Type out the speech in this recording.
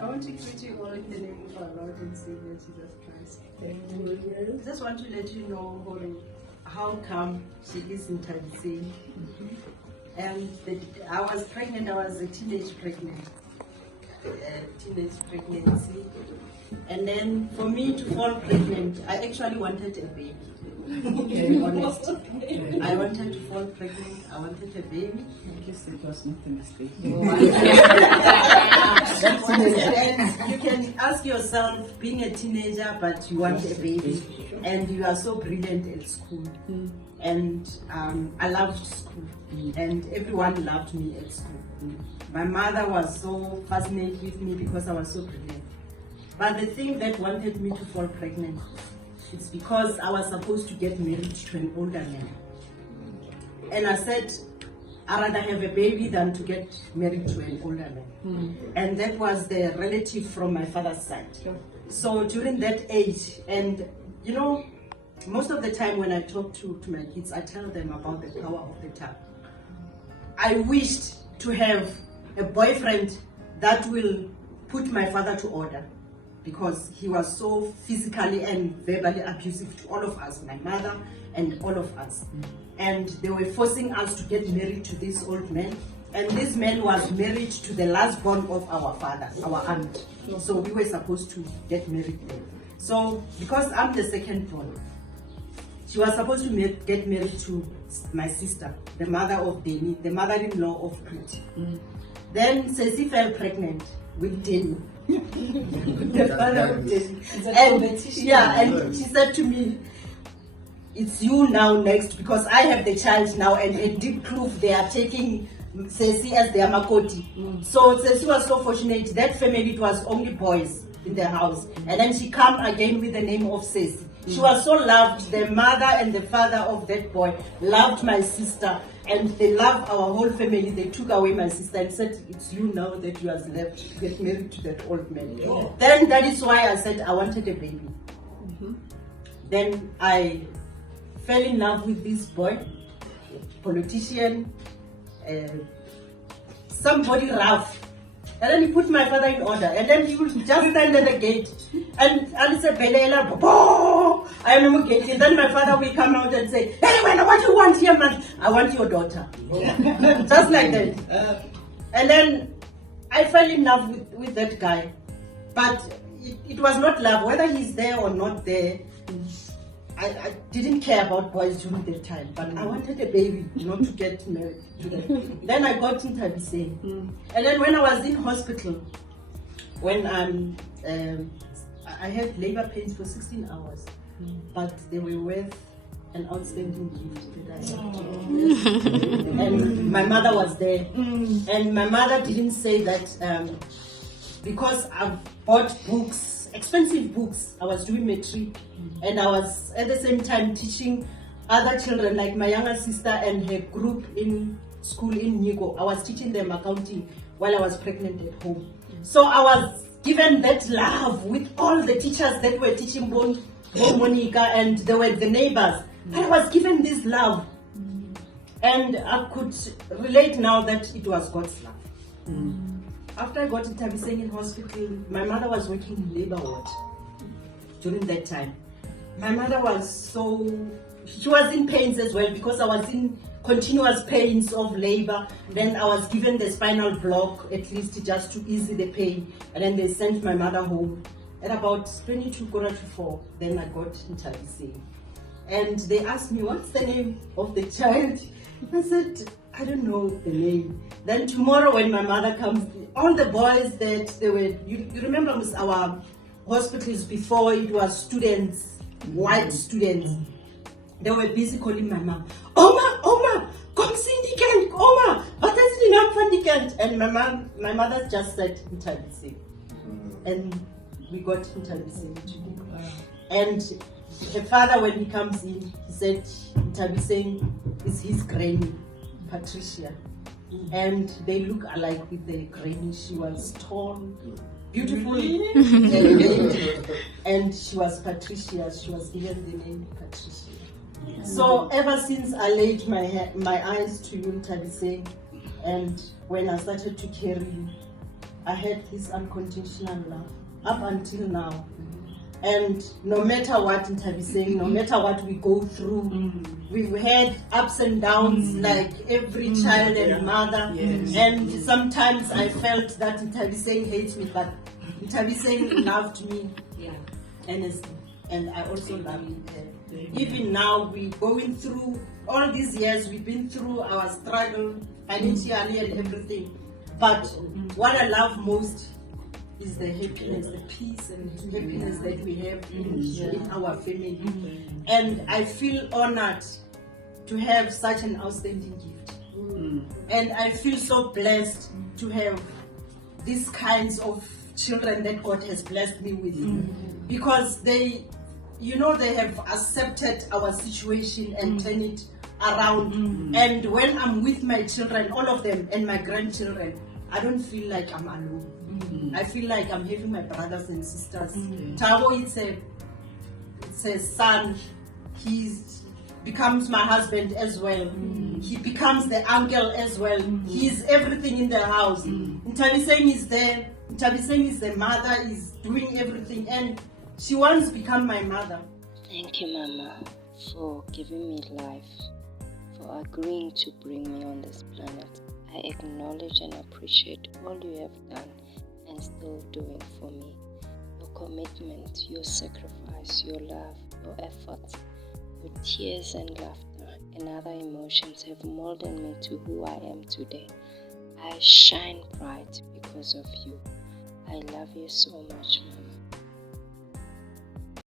I want to greet you all in the name of our Lord and Savior Jesus Christ. I just want to let you know how come she is in Tabising. And I was pregnant, I was a teenage pregnancy. And then for me to fall pregnant, I actually wanted a baby. To be honest. I wanted to fall pregnant, I wanted a baby. I guess it was not a mistake. And you can ask yourself, being a teenager, but you want a baby, and you are so brilliant at school. And I loved school, and everyone loved me at school. My mother was so fascinated with me because I was so brilliant. But the thing that wanted me to fall pregnant, it's because I was supposed to get married to an older man. And I said, I'd rather have a baby than to get married to an older man. And that was the relative from my father's side. So during that age, and you know, most of the time when I talk to my kids, I tell them about the power of the tongue. I wished to have a boyfriend that will put my father to order, because he was so physically and verbally abusive to all of us, my mother and all of us. And they were forcing us to get married to this old man. And this man was married to the last born of our father, our aunt. So we were supposed to get married there. So because I'm the second born, she was supposed to get married to my sister, the mother of Danny, the mother-in-law of Pretty. Then Ceci fell pregnant with Danny. The father of Danny. And she said to me, it's you now next, because I have the child now, and a deep proof they are taking Ceci as their makoti. So Ceci was so fortunate. That family, it was only boys in the house. And then she came again with the name of Ceci. She was so loved. The mother and the father of that boy loved my sister, and they loved our whole family. They took away my sister and said, it's you now that you have left to get married to that old man. Then that is why I said I wanted a baby. Then I fell in love with this boy, politician, somebody rough. And then he put my father in order. And then he would just stand at the gate. And I said, Belela, I am no gate. And then my father will come out and say, hey, what do you want here, man? I want your daughter. Just like that. And then I fell in love with that guy. But it was not love. Whether he's there or not there, I didn't care about boys during that time, but I wanted a baby, not to get married to them. Then I got into Tabising. And then when I was in hospital, when I had labor pains for 16 hours, but they were worth an outstanding gift that I had. And my mother was there. And my mother didn't say that because I've bought books, expensive books. I was doing matric, and I was at the same time teaching other children, like my younger sister and her group in school in Nigo. I was teaching them accounting while I was pregnant at home. So I was given that love with all the teachers that were teaching Bon Monica, and they were the neighbors. I was given this love, and I could relate now that it was God's love. After I got to Tabising in hospital, my mother was working in labor ward during that time. My mother was she was in pains as well, because I was in continuous pains of labor. Then I was given the spinal block, at least just to ease the pain. And then they sent my mother home at about 4:22. Then I got in Tabising. And they asked me, what's the name of the child? I said, I don't know the name. Then tomorrow when my mother comes, all the boys that they were, you remember our hospitals before, it was students, white students. They were busy calling my mom, Oma, come syndicate, Oma, what is the name syndicate? And my mother just said Tabising. And we got Tabising too. And the father, when he comes in, he said Tabising is his granny, Patricia. And they look alike with the granny. She was tall, beautiful, and she was Patricia. She was given the name Patricia. So ever since I laid my eyes to you, Tabising, and when I started to carry I had this unconditional love up until now. And no matter what saying, no matter what we go through, we've had ups and downs like every child and mother. Yes. And sometimes I felt that saying hates me, but saying loved me honestly. And I also love her. Even now, we going through all these years, we've been through our struggle financially and everything. But what I love most is the happiness, the peace and happiness that we have in our family. And I feel honored to have such an outstanding gift. And I feel so blessed to have these kinds of children that God has blessed me with. Because they have accepted our situation and turn it around. And when I'm with my children, all of them, and my grandchildren, I don't feel like I'm alone. I feel like I'm having my brothers and sisters. Tabo, it's a son. He becomes my husband as well. He becomes the uncle as well. He's everything in the house. Ntabiseng is there. Ntabiseng is the mother, is doing everything. And she wants to become my mother. Thank you, Mama, for giving me life, for agreeing to bring me on this planet. I acknowledge and appreciate all you have done and still doing for me. Your commitment, your sacrifice, your love, your efforts, your tears and laughter and other emotions have molded me to who I am today. I shine bright because of you. I love you so much, Mama.